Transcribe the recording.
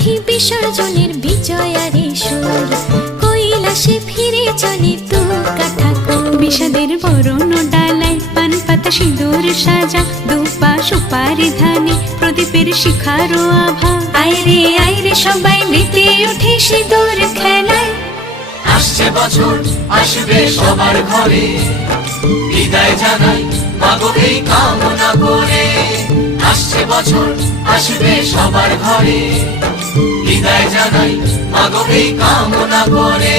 কাঠি বিসর্জনের বিজয়ারে সুর, কৈলাসে ফিরে চলে তো কাঠা বিষাদের বরণ ডালায় পান পাতা সিঁদুর সাজা, দুপা সুপারি ধানে প্রদীপের শিখারো আভা। আইরে সবাই মেতে উঠে সিঁদুর খেলায়। আসছে বছর আসবে সবার ঘরে, বিদায় জানাই মাগো এই কামনা করে। আসছে বছর আসবে সবার ঘরে, বিদায় জানাই মাগো এই কামনা করে।